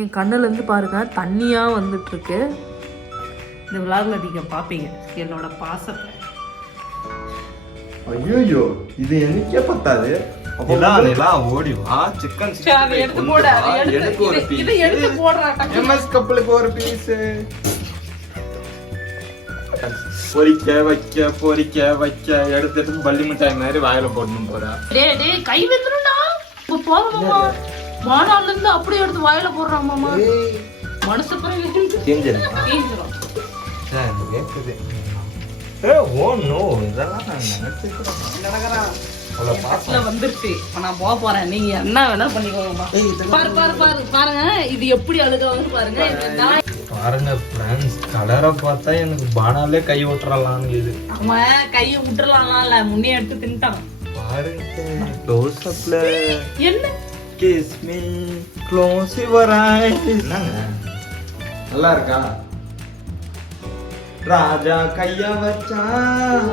என் கண்ணுலேருந்து பாருங்கள் தண்ணியாக வந்துட்டுருக்கு. இந்த விளாகில் நீங்கள் பார்ப்பீங்க என்னோட பாசத்தை. ஐயோ இது எனக்கே பத்தாது. ஓடி வா சிக்கன் எனக்கு ஒரு பீஸ், எம்எஸ் கப்பலுக்கு ஒரு பீஸ். பொரிக்க வைக்க எடுத்துட்டு பள்ளி மிட்டாய் மாதிரி வாயில போடணும் போறா. டேய் கை வெந்துருடா. இப்ப போறோமா மானால இருந்து அப்படியே எடுத்து வாயில போடுறான் மாமா. மனசு பிறகு கேஞ்சிரும். கேக்குது. ஓ நோ இதெல்லாம் நான் நினைச்சிருக்கேன். வந்துருச்சு. இப்ப நான் போக போறேன். நீங்க என்ன வேணா பண்ணிக்கோங்கம்மா. பாருங்க இது எப்படி அழுகாவது பாருங்க. பாருங்க ஃப்ரெண்ட்ஸ், கலரை பார்த்தா எனக்கு பானாலே கை விட்டுறலாம்னு இது. அவன் கையை விட்டுறலாம்ல, முன்னே எடுத்து தின்ட்டான். பாருங்க க்ளோஸ் அப்ல என்ன kiss me close your eyes. என்னங்க நல்லா இருக்கா? ராஜா கைய வச்சா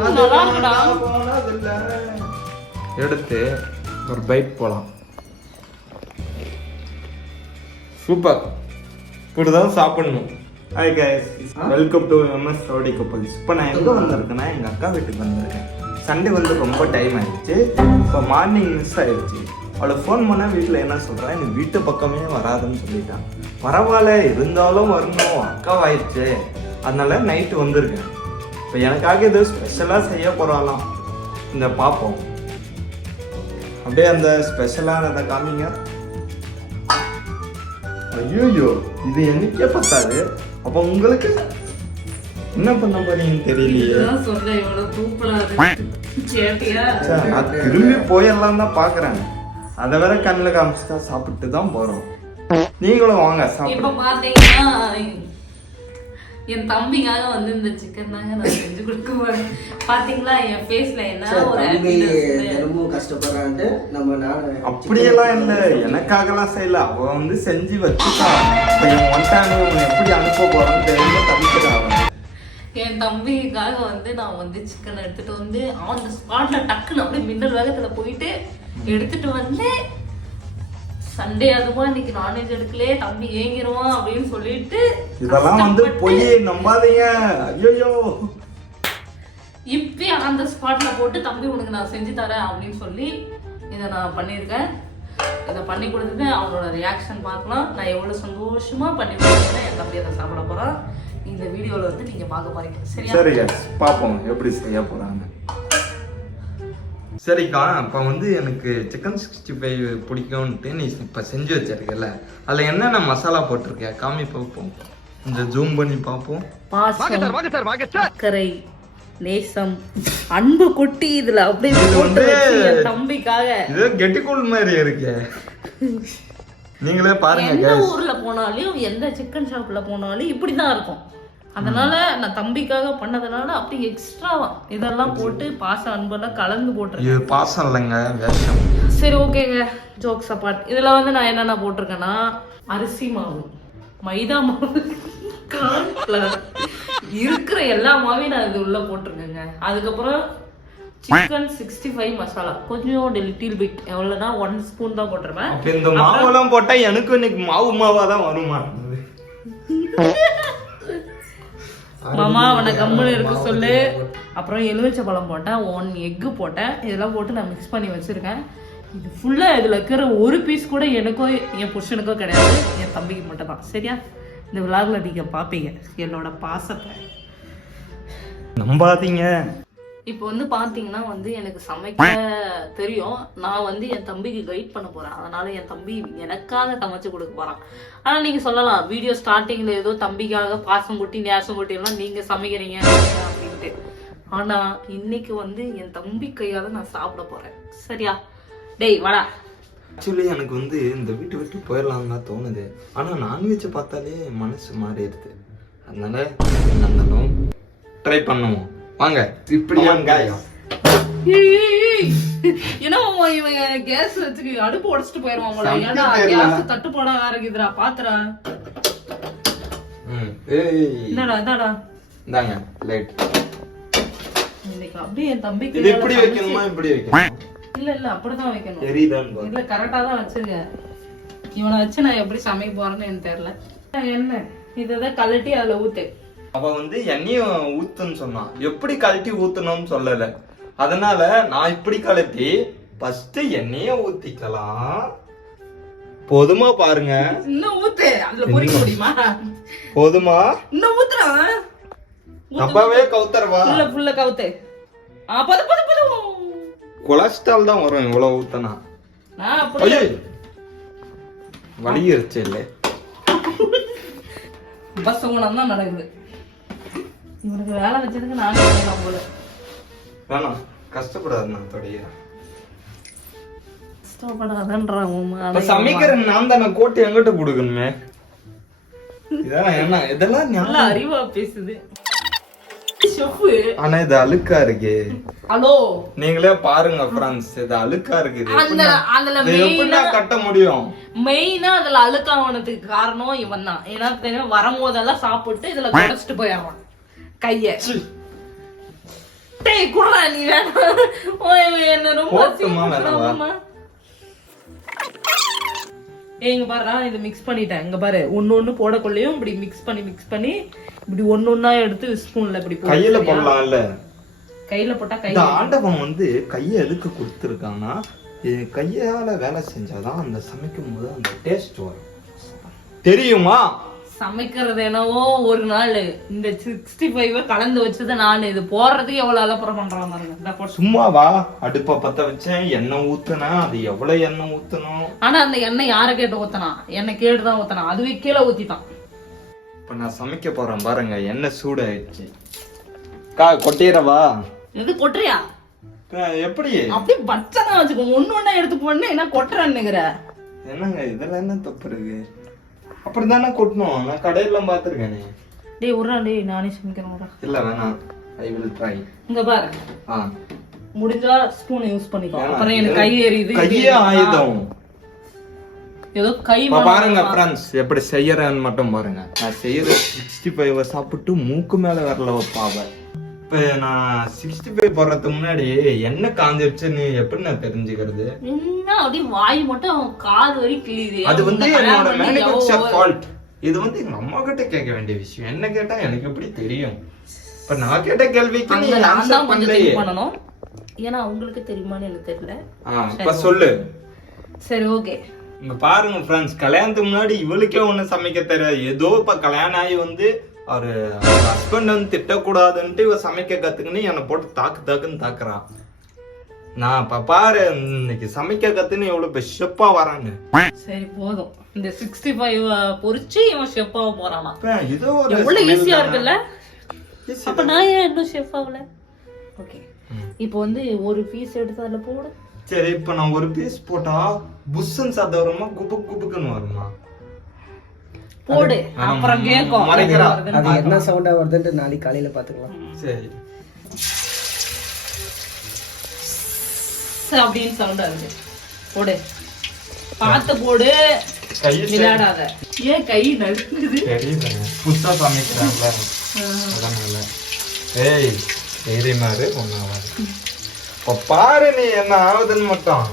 நல்லா இருக்குடா. போனதில்ல. எடுத்து ஒரு பைட் போலாம். சூப்பர். இப்படிதான் சாப்பிடணும். Hi guys, welcome to MS rowdy couples. இப்போ நான் எங்கே வந்திருக்கேன்னா எங்கள் அக்கா வீட்டுக்கு வந்திருக்கேன். சண்டே வந்து ரொம்ப டைம் ஆயிடுச்சு. இப்போ மார்னிங் மிஸ் ஆயிடுச்சு. அவளை ஃபோன் பண்ணால் வீட்டில் என்ன சொல்கிறேன், எனக்கு வீட்டு பக்கமே வராதுன்னு சொல்லிட்டான். பரவாயில்ல இருந்தாலும் வரணும், அக்காவாயிடுச்சு, அதனால நைட்டு வந்திருக்கேன். இப்போ எனக்காக ஏதோ ஸ்பெஷலாக செய்ய போகிறாலாம். இந்த பார்ப்போம். அப்படியே அந்த ஸ்பெஷலானதை காமிங்க. ஐயோ இது எனக்கே பத்தாது. அப்ப உங்களுக்கு என்ன பண்ண போறீங்கன்னு தெரியலையே. நான் திரும்பி போயிடலாம் தான் பாக்குறேன். அதை வேற கண்ணில் காமிச்சுட்டா சாப்பிட்டு தான் போறோம். நீங்களும் வாங்க சாப்பிட்டு. என் தம்பிக்காக வந்து இந்த சிக்கன் தாங்க நான் செஞ்சு கொடுக்க போறேன். பாத்தீங்களா என் ஃபேஸ்ல என்ன ஒரு ரொம்ப கஷ்டப்படுறான்ட்டு நம்ம நாடு. அப்படியெல்லாம் இல்லை, எனக்காகலாம் செய்யல. அவ வந்து செஞ்சு வச்சுட்டான். எப்படி அனுப்ப போறோம்னு தெரியல, தவிக்கிறான். என் தம்பிக்காக வந்து நான் வந்து சிக்கன் எடுத்துட்டு வந்து அந்த ஸ்பாட்ல டக்குன்னு அப்படியே மின்னல் வேகத்துல போயிட்டு எடுத்துட்டு வந்து, சண்டே அதுமா இன்னைக்கு நான்வெஜ் எடுக்கலே தம்பி ஏங்கிடுவான் அப்படின்னு சொல்லிட்டு இதெல்லாம் வந்து பொய் நம்பாதீங்க. ஐயோ இப்பயே அந்த ஸ்பாட்ல போட்டு தம்பி உனக்கு நான் செஞ்சு தரேன் அப்படின்னு சொல்லி இதை நான் பண்ணியிருக்கேன். இதை பண்ணி கொடுத்துட்டு அவனோட ரியாக்ஷன் பார்க்கலாம். நான் எவ்வளவு சந்தோஷமா பண்ணி கொடுத்துருக்கேன். என் தம்பி அதை சாப்பிட போறான். இந்த வீடியோல வந்து நீங்க பார்க்க போறீங்க. சரியா? பாப்போம் எப்படி செய்ய போறாங்க. சரிக்கா, இப்போ வந்து எனக்கு சிக்கன் 65 பிடிக்கும்ன்ட்டு நீ இப்போ செஞ்சு வச்சிருக்கல, அதில் என்னென்ன மசாலா போட்டிருக்க காமி பார்ப்போம். கொஞ்சம் ஜூம் பண்ணி பார்ப்போம். அக்கறை, நேசம், அன்பு கொட்டி இதுல அப்படியே தம்பிக்காக இது கெட்டிக்கூழ் மாதிரி இருக்கு. நீங்களே பாருங்க. எந்த ஊர்ல போனாலும் எந்த சிக்கன் ஷாப்ல போனாலும் இப்படிதான் இருக்கும். அதனால நான் தம்பிக்காக பண்ணதுனால அப்படி எக்ஸ்ட்ராவா இதெல்லாம் போட்டு பாசம் அன்பெல்லாம் கலந்து போட்டிருக்கேன். இது பாசம் இல்லைங்க, வேஷம். சரி ஓகேங்க, ஜோக்ஸ் அப்பார்ட். இதுல வந்து நான் என்னென்ன போட்டிருக்கேன்னா, அரிசி மாவு, மைதா மாவு, கார்ன்ஃப்ளவர், இருக்கிற எல்லா மாவையும் நான் இது உள்ள போட்டிருக்கேங்க. அதுக்கப்புறம் சிக்கன் 65 மசாலா கொஞ்சம் லிட்டில் பிட், எவ்வளவுனா 1 ஸ்பூன் தான் போட்டிருப்பேன். இந்த மாவெல்லாம் போட்டா எனக்கு இன்னைக்கு மாவா தான் வருமா? மாமா அவனை கம்முன்னு இருக்க சொல்லு. அப்புறம் எலுமிச்சை பழம் போட்டேன், 1 எக்கு போட்டேன். இதெல்லாம் போட்டு நான் மிக்ஸ் பண்ணி வச்சிருக்கேன். இது ஃபுல்லா இதுல இருக்கிற ஒரு பீஸ் கூட எனக்கோ என் புருஷனுக்கோ கிடையாது, என் தம்பிக்கு மட்டும் தான். சரியா? இந்த விளாக்ல நீங்க பாப்பீங்க என்னோட பாசத்தை. நம்பாதீங்க. இப்போ வந்து பாத்தீங்கன்னா வந்து எனக்கு சமைக்க தெரியும். நான் வந்து என் தம்பிக்கு கைட் பண்ண போறேன். அதனால என் தம்பி எனக்காக சமைச்சு கொடுக்க போறான். ஆனா நீங்க சொல்லலாம், வீடியோ ஸ்டார்டிங்ல ஏதோ தம்பிக்காக பாசம் கொட்டி நேசம் கொட்டிலாம் நீங்க சமைக்கிறீங்க அப்படின்ட்டு. ஆனா இன்னைக்கு வந்து என் தம்பி கையால நான் சாப்பிட போறேன். சரியா? டேய் வாடா. ஆக்சுவலி எனக்கு வந்து இந்த வீட்டை விட்டு போயிடலாம் தான் தோணுது. ஆனா நான்வெஜ் பார்த்தாலே மனசு மாறிடுது. அதனால இருந்தாலும் ட்ரை பண்ணுவோம். வாங்க. இப்படி என்ன இவன் கேஸ் வச்சுக்கு அடுப்பு உடைச்சிட்டு போயிருவான் போல. ஏன்னா கேஸ் தட்டுப்பாடா வேற இருக்குதுடா, பாத்துறா. என்னடா இந்தாங்க லைட். இன்னைக்கு அப்படியே என் தம்பிக்கு இது இப்படி வைக்கணுமா இப்படி வைக்கணுமா? இல்ல அப்படிதான் வைக்கணும். எரியுதான் இல்ல கரெக்டா தான் வச்சிருக்கேன். இவனை வச்சு நான் எப்படி சமைக்க போறேன்னு எனக்கு தெரியல. என்ன இதான் கழட்டி அதுல ஊத்து. அவ வந்து எண்ணெயும் ஊத்துன்னு சொன்னான், எப்படி கழட்டி ஊத்தணும்னு சொல்லல. அதனால நான் இப்படி கழட்டி ஃபர்ஸ்ட் எண்ணெய ஊத்திக்கலாம். போதுமா பாருங்க, இன்னும் ஊத்து. அதுல பொரிக்க முடியுமா? போதுமா? இன்னும் ஊத்துறா. நம்பவே கவுத்தறவா? புள்ள கவுத்து. பது பது பது. கொலஸ்ட்ரால் தான் வரும் இவ்வளவு ஊத்தனா. நான் அப்படி வலியிருச்சு இல்ல. பஸ் உங்களாம் தான் நடக்குது. இவனுக்கு வேலை வச்சதுக்கு நானே செய்யலாம் போல. வேணாம், கஷ்டப்படாது, நான் தொடைகிறேன். கஷ்டப்படாதன்றான். சமைக்கிற நான் தானே கோட்டு எங்கிட்ட கொடுக்கணுமே. இதெல்லாம் என்ன, இதெல்லாம் நல்லா அறிவா பேசுது. ஆனா இது அழுக்கா இருக்கு. ஹலோ, நீங்களே பாருங்க ஃப்ரெண்ட்ஸ், இது அழுக்கா இருக்கு. அதுல எப்படின்னா கட்ட முடியும்? மெயினா அதுல அழுக்காவனதுக்கு காரணம் இவன் தான். ஏன்னா தெரியும், வரும்போதெல்லாம் சாப்பிட்டு இதுல குறைச்சிட்டு போயிடுவான் கைய. டேய் குடுறா நீ. வேணாம், என்ன ரொம்ப இங்க பாரு, இது மிக்ஸ் பண்ணிட்டேன். இங்க பாரு, ஒண்ணு போடக்குள்ளேயும் இப்படி மிக்ஸ் பண்ணி இப்படி ஒண்ணா எடுத்து ஸ்பூன்ல இப்படி கையில போடலாம் இல்ல? கையில போட்டா கை. ஆண்டவன் வந்து கைய எதுக்கு கொடுத்துருக்காங்கன்னா, கையால வேலை செஞ்சாதான் அந்த சமைக்கும் போது அந்த டேஸ்ட் வரும், தெரியுமா? சமைக்கிறது என்னவோ ஒரு நாள். இந்த 65 கலந்து வச்சது நான். இது போடுறதுக்கு எவ்வளவு அலப்புறம் பண்றான் பாருங்க. சும்மாவா? அடுப்ப பத்த வச்சேன், எண்ணெய் ஊத்துனா, அது எவ்வளவு எண்ணெய் ஊத்தணும். ஆனா அந்த எண்ணெய் யார கேட்டு ஊத்தனா? எண்ணெய் கேட்டுதான் ஊத்தனா. அதுவே கீழே ஊத்திட்டான். இப்ப நான் சமைக்க போறேன் பாருங்க, எண்ணெய் சூடாயிடுச்சு. கொட்டிடவா? எது கொட்டுறியா? எப்படி அப்படி பச்சனா வச்சுக்கோ. ஒண்ணு எடுத்து போன என்ன கொட்டுறேன்னுங்கிற. என்னங்க இதுல என்ன தப்பு இருக்கு? அப்படிதானே கொட்டணும், நான் கடையில பாத்துருக்கேனே. டேய் உர்றா, டேய் நானே சமைக்கிறேன். இல்ல வேணாம், ஐ வில் ட்ரை. இங்க பாரு, முடிஞ்சா ஸ்பூன் யூஸ் பண்ணிக்கோ. அப்புறம் எனக்கு கை எரியுது. கையே ஆயுதம். ஏதோ கை பாருங்க ஃப்ரெண்ட்ஸ், எப்படி செய்யறேன்னு மட்டும் பாருங்க. நான் செய்யற 65 சாப்பிட்டு மூக்கு மேல வரல வைப்பாவ. இப்ப நான் 65 போடுறதுக்கு முன்னாடி என்ன காஞ்சிருச்சுன்னு எப்படி நான் தெரிஞ்சுக்கிறது? என்ன அப்படி வாய் மட்டும் காது வரை கிழியுது. அது வந்து என்னோட மேனுஃபேக்சர் ஃபால்ட். இது வந்து எங்க அம்மா கிட்ட கேட்க வேண்டிய விஷயம். என்ன கேட்டா எனக்கு எப்படி தெரியும்? இப்ப நான் கேட்ட கேள்விக்கு நீ ஆன்சர் பண்ணணும். ஏன்னா உங்களுக்கு தெரியுமான்னு எனக்கு தெரியல. இப்ப சொல்லு. சரி ஓகே. இங்க பாருங்க ஃப்ரெண்ட்ஸ், கல்யாணத்துக்கு முன்னாடி இவளுக்கே ஒண்ணு சமைக்க தெரியாது. ஏதோ இப்ப கல்யாணம் ஆகி வந்து அவரு ஹஸ்பண்ட் வந்து திட்டக்கூடாதுன்ட்டு இவ சமைக்க கத்துக்குன்னு என்னை போட்டு தாக்குன்னு தாக்குறான். நான் இப்ப பாரு, இன்னைக்கு சமைக்க கத்துன்னு எவ்வளவு ஷெப்பா வரான்னு. சரி போதும், இந்த 65 பொரிச்சு இவன் ஷெஃப்பாக போறானா? இதோ எவ்வளவு ஈஸியா இருக்குல்ல. அப்ப நான் ஏன் இன்னும் ஷெஃப் ஆகல? ஓகே, இப்போ வந்து ஒரு பீஸ் எடுத்து அதுல போடு. சரி, இப்ப நான் ஒரு பீஸ் போட்டா புஷ்ன்னு சத்தம் வருமா, குபுக்குன்னு வருமா? போடு, அப்புறம் கேக்கும் அது என்ன சவுண்டா வருதுன்னு நாளைக்கு காலையில பாத்துக்கலாம். சரி, அப்படின்னு சவுண்டா இருக்கு. போடு, பார்த்து போடு, விளையாடாத. ஏன் கை நடுக்குது? தெரியல, புதுசா சமைக்கிறாங்களா அதனால. ஏய் தெரியுமாரு ஒன்னாவா? இப்ப பாரு நீ என்ன ஆகுதுன்னு மட்டும்.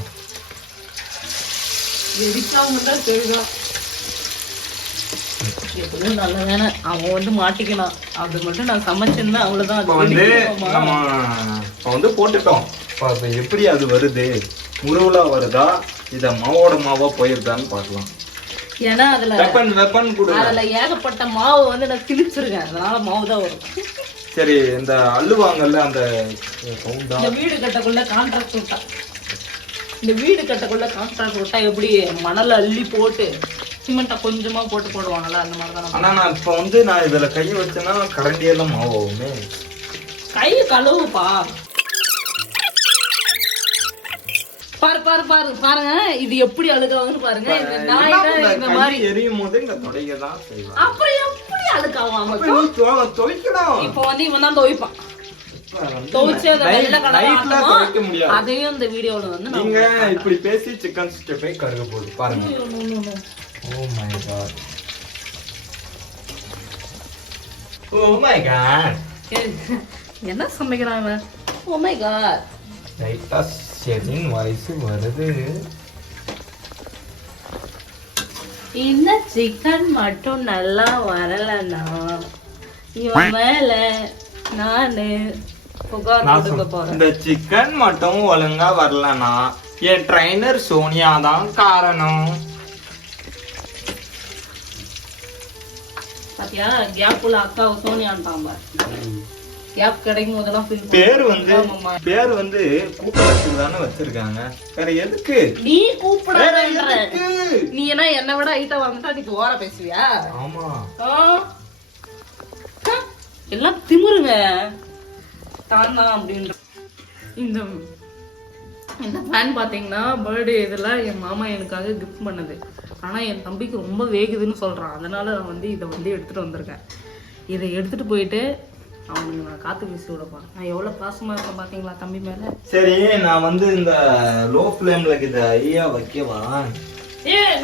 எரிக்காம தான் தெரியும். எப்படியும் நல்ல வேணை, அவன் வந்து மாட்டிக்கலாம். அது மட்டும் நான் சமைச்சேன்னா அவ்வளவுதான். இப்ப வந்து நம்ம இப்ப வந்து போட்டுட்டோம். இப்ப எப்படி அது வருது, முருவலா வருதா, இத மாவோட மாவா போயிருதான்னு பாக்கலாம். ஏன்னா அதுல வெப்பன் கூட அதுல ஏகப்பட்ட மாவு வந்து நான் கிழிச்சிருக்கேன், அதனால மாவு தான் வரும். சரி, இந்த அள்ளுவாங்கல்ல அந்த இந்த வீடு கட்டக்குள்ள கான்ட்ராக்ட் விட்டா, இந்த வீடு கட்டக்குள்ள கான்ட்ராக்ட் விட்டா எப்படி மணல அள்ளி போட்டு சிமெண்ட்டை கொஞ்சமா போட்டு போடுவாங்கல்ல, அந்த மாதிரிதான். ஆனா நான் இப்ப வந்து நான் இதுல கை வச்சேன்னா கரண்டியெல்லாம் மாவாகுமே. கை கழுவுப்பா. பாரு பாரு பாரு பாருங்க, இது எப்படி அழுக்காவுன்னு பாருங்க. இந்த மாதிரி எரியும் போது இந்த தொடையதான் செய்வாங்க. அப்புறம் எப்படி அழுக்காவும்? துவைக்கணும். இப்ப வந்து இவன் தான் துவைப்பான். துவைச்சு அதை வெள்ளை கலர் அதையும் இந்த வீடியோல வந்து நீங்க இப்படி பேசி சிக்கன் 65 கருக போடு பாருங்க. Oh my god. Oh my god. என்ன சமைக்கிறாங்க? Oh my god. லைட்டா ஷெரின் வாய்ஸ் வருது. இந்த சிக்கன் மட்டும் நல்லா வரலன்னா இவன் மேல நானு புகார் கொடுக்க போறேன். இந்த சிக்கன் மட்டும் ஒழுங்கா வரலனா என் ட்ரைனர் சோனியா தான் காரணம். பாத்தியா கேப்புல அக்காவை சோனியான்ட்டான் பாரு. கேப் கிடைக்கும் போதெல்லாம் feel பேர் பண்ணுவேன். வந்து கூப்பிடறதுக்கு தானே வச்சிருக்காங்க. வேற எதுக்கு? நீ கூப்பிடுற எதுக்கு? நீ என்ன என்னை விட ஐட்டா வந்துட்டா நீ ஓர பேசுவியா? ஆமா. எல்லாம் திமுருங்க தானா அப்படின்ற. இந்த இந்த ஃபேன் பார்த்தீங்கன்னா பர்த்டே இதெல்லாம் என் மாமா எனக்காக கிஃப்ட் பண்ணது. ஆனால் என் தம்பிக்கு ரொம்ப வேகுதுன்னு சொல்கிறான். அதனால நான் வந்து இதை வந்து எடுத்துகிட்டு வந்திருக்கேன். இதை எடுத்துகிட்டு போயிட்டு அவனுக்கு நான் காற்று வீசி விட போகிறேன். நான் எவ்வளோ பாசமாக இருக்கேன் பார்த்தீங்களா தம்பி மேலே. சரி நான் வந்து இந்த லோ ஃப்ளேமில் இதை ஐயா வைக்கவா?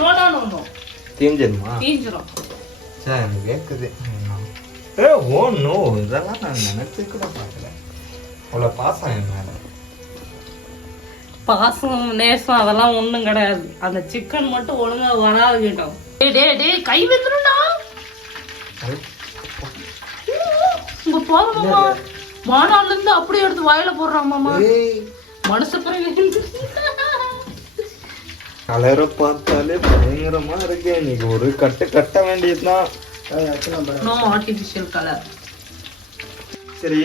நோடா தீஞ்சிருமா? தீஞ்சிரும். சரி எனக்கு கேட்குது. ஓ நோ, இதெல்லாம் நான் நினைச்சு கூட பார்க்கல. அவ்வளோ பாசம் என் மேலே. பாசம் நேசம் அதெல்லாம் ஒண்ணும் கிடையாது. அந்த சிக்கன் மட்டும் ஒழுங்கா வராது கேட்டோம். டேய் கை வெந்துருடா. உங்க போறோமா மானால இருந்து அப்படியே எடுத்து வாயில போடுறான் மாமா. மனசு பிறகு கலரை பார்த்தாலே பயங்கரமா இருக்கு. இன்னைக்கு ஒரு கட்ட வேண்டியதுதான். No artificial colour. சரி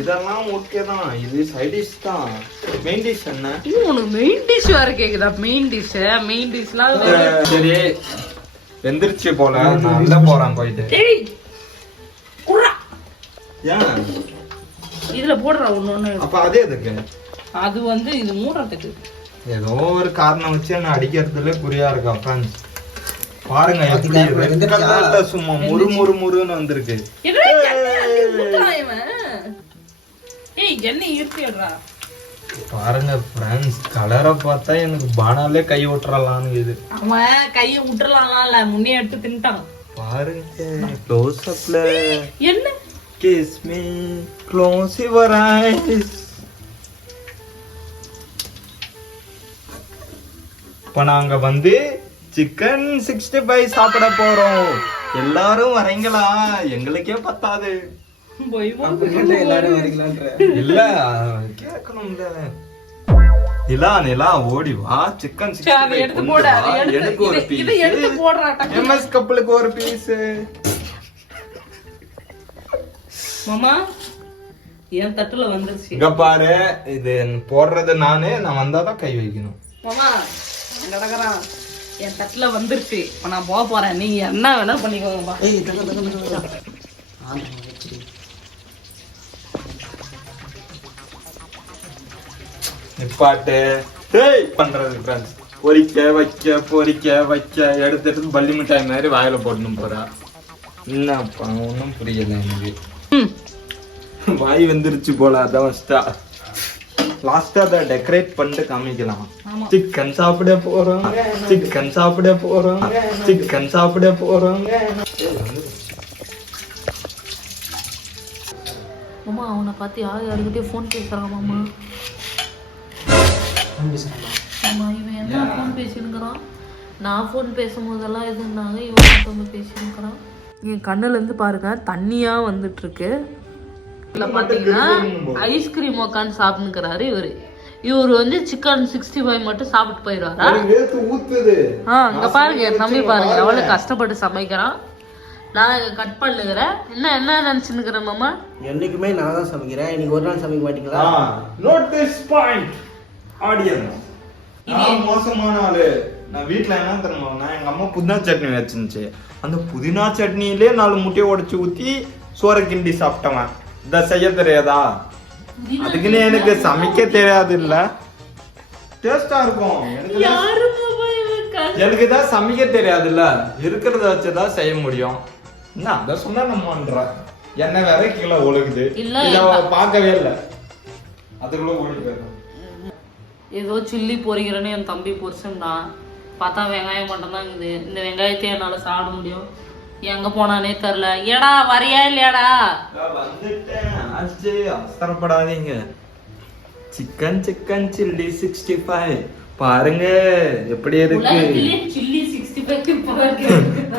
இதெல்லாம் ஓகே தான். இது சைட் டிஷ் தான். மெயின் டிஷ் என்ன? உனக்கு மெயின் டிஷ் வேற கேக்குதா? மெயின் டிஷ்லாம் சரி வெந்திருச்சு போல. நான் உள்ள போறேன் போயிட்டு. ஏய் குறா ஏன் இதுல போடுறா ஒண்ணு. அப்ப அதே எதுக்கு? அது வந்து இது மூடுறதுக்கு. ஏதோ ஒரு காரணம் வச்சு என்ன அடிக்கிறதுல குறியா இருக்கா ஃப்ரெண்ட்ஸ். பாருங்க எப்படி ரெட் கலர்ல சும்மா முறுமுறுன்னு வந்திருக்கு. பாருங்க ஃப்ரெண்ட்ஸ், கலரை பார்த்தா எனக்கு பானாலே கை விட்டுறலாம்னு இது. அவன் கையை விட்டுறலாம் இல்ல, முன்னே எடுத்து தின்ட்டான். பாருங்க க்ளோஸ் அப்ல. என்ன kiss me close your eyes. இப்ப நாங்க வந்து சிக்கன் 65 சாப்பிட போறோம். எல்லாரும் வரீங்களா? எங்களுக்கே பத்தாது. எல்லாரும் வரீங்களான்ற இல்ல கேட்கணும்ல. நிலா ஓடி வா. சிக்கன் 65 எடுத்து போடு. எனக்கு ஒரு பீஸ். இத எடுத்து போடுறா. எம்எஸ் கப்பலுக்கு ஒரு பீஸ். மாமா என் தட்டுல வந்துருச்சு. இங்க பாரு, இது போடுறது நானே. நான் வந்தாதான் கை வைக்கணும். மாமா நடக்கறான். என் தட்டுல வந்துருச்சு. இப்ப நான் போக போறேன். நீங்க என்ன வேணா பண்ணிக்கோங்கப்பா. நிப்பாட்டு. டேய் பண்றது ஃப்ரெண்ட்ஸ். பொரிக்க வைக்க எடுத்துட்டு பள்ளி மிட்டாய் மாதிரி வாயில போடணும் போறா. என்னப்பா ஒன்றும் புரியல எனக்கு. வாய் வந்துருச்சு போல. அதான் லாஸ்டா அதை டெக்கரேட் பண்ணிட்டு காமிக்கலாம். சிக்கன் சாப்பிட போறோம். மாமா அவனை பார்த்து யாருக்கிட்டே ஃபோன் பேசுறான் மாமா. ஆமா இவன் என்ன ஃபோன் பேசினுக்கிறான். நான் ஃபோன் பேசும்போதெல்லாம் எதுனாங்க இவன் மட்டும் பேசினுக்கிறான். என் கண்ணுல இருந்து பாருங்க தண்ணியா வந்துட்டு இருக்கு. இதுல பாத்தீங்கன்னா ஐஸ்கிரீம் உட்காந்து சாப்பிட்டுக்கிறாரு இவரு. இவரு வந்து சிக்கன் 65 மட்டும் சாப்பிட்டு போயிடுவாரா? இங்க பாருங்க என் தம்பி பாருங்க எவ்வளவு கஷ்டப்பட்டு சமைக்கிறான். நான் இங்க கட் பண்ணுகிறேன். என்ன நினைச்சுக்கிறேன் மாமா? என்னைக்குமே நான் தான் சமைக்கிறேன். இன்னைக்கு ஒரு நாள் சமைக்க மாட்டீங்களா? Note this point audience. நான் மோசமான ஆளு. நான் வீட்டுல என்ன தெரியுமா, எங்க அம்மா புதினா சட்னி வச்சிருந்துச்சு. அந்த புதினா சட்னியிலே 4 முட்டையை உடைச்சு ஊத்தி சோற கிண்டி சாப்பிட்டவன். இத செய்ய தெரியாதா? அதுக்குன்னு எனக்கு சமைக்க தெரியாது இல்ல. டேஸ்டா இருக்கும். எனக்கு தான் சமைக்க தெரியாது இல்ல. இருக்கிறத வச்சுதான் செய்ய முடியும். என்ன அத சொன்னா நம்மன்ற என்ன வேற கீழே ஒழுகுது. பார்க்கவே இல்லை. அதுக்குள்ள ஓடி போயிடும். ஏதோ சில்லி பொரிக்கிறேன்னு என் தம்பி பொரிச்சுண்டா. பார்த்தா வெங்காயம் மட்டும் தான் இருக்குது. இந்த வெங்காயத்தை என்னால சாப்பிட முடியும். எங்க போனானே தெரியல. ஏடா வரியா இல்லையாடா? வந்துட்டேன். அவசரப்படாதீங்க. சிக்கன் சில்லி 65 பாருங்க எப்படி இருக்கு. சில்லி 65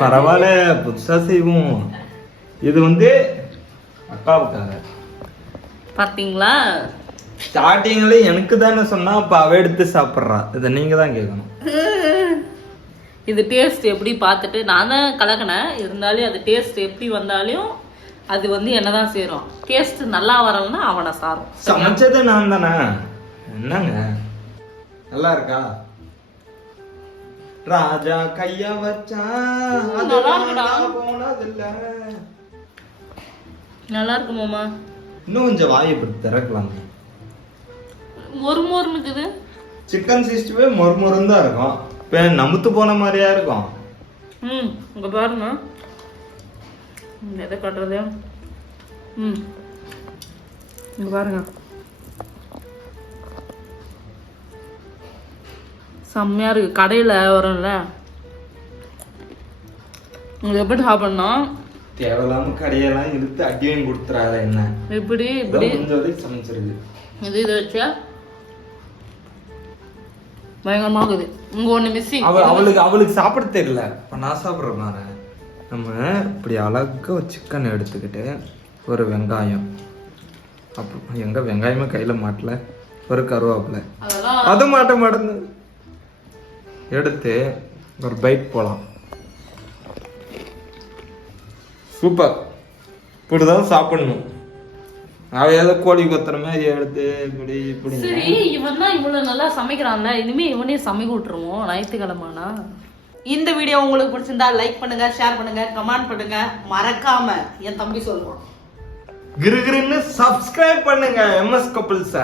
பரவாயில்ல, புதுசா செய்வோம். இது வந்து அக்காவுக்காக. பாத்தீங்களா? ஸ்டார்டிங்ல எனக்கு தானே சொன்னா, அப்ப அவ எடுத்து சாப்பிட்றா. இதை நீங்க தான் கேட்கணும். இது டேஸ்ட் எப்படி பார்த்துட்டு நான் தான் கலக்கினேன். இருந்தாலும் அது டேஸ்ட் எப்படி வந்தாலும் அது வந்து என்னதான் சேரும். டேஸ்ட் நல்லா வரலன்னா அவனை சாரும். சமைச்சது நான் தானே. என்னங்க நல்லா இருக்கா? ராஜா கைய வச்சா நல்லா இருக்குடா. போனதில்ல. நல்லா இருக்கு மாமா. இன்னும் கொஞ்சம் வாயை இப்படி திறக்கலாம். ஒரு மோர்னுக்குது. சிக்கன் 65 மொறுமொறுன்னு தான் இருக்கும். இப்போ நமுத்து போன மாதிரியா இருக்கும். இங்க பாருங்க. எதை கட்டுறது? இங்க பாருங்க. செம்மையா இருக்கு. கடையில வரும்ல, உங்களுக்கு எப்படி சாப்பிடணும்? தேவையில்லாம கடையெல்லாம் இழுத்து அடியும் கொடுத்துறாத. என்ன இப்படி இப்படி கொஞ்சம் வரைக்கும் சமைச்சிருக்கு. இது வச்சா பயங்கரமா இருக்குது. இங்க ஒண்ணு மிஸ்ஸிங். அவளுக்கு சாப்பிட தெரியல. இப்போ நான் சாப்பிட்றேன். நான் நம்ம இப்படி அழகா ஒரு சிக்கன் எடுத்துக்கிட்டு ஒரு வெங்காயம், அப்புறம் எங்க வெங்காயமே கையில மாட்டல, ஒரு கருவேப்பிலை, அது மாட்ட மாட்டேன்னு எடுத்து ஒரு பைட் போலாம். சூப்பர். இப்படிதான் சாப்பிடணும். அவ ஏதோ கோழி கொத்துற மாதிரி எடுத்து இப்படி இப்படி. சரி, இவன் தான் இவ்வளவு நல்லா சமைக்கிறான்ல, இனிமே இவனே சமைக்க விட்டுருவோம் ஞாயிற்றுக்கிழமானா. இந்த வீடியோ உங்களுக்கு பிடிச்சிருந்தா லைக் பண்ணுங்க, ஷேர் பண்ணுங்க, கமெண்ட் பண்ணுங்க. மறக்காம என் தம்பி சொல்லுவான் கிருகிருன்னு சப்ஸ்கிரைப் பண்ணுங்க எம்எஸ் கப்புள்ஸ்.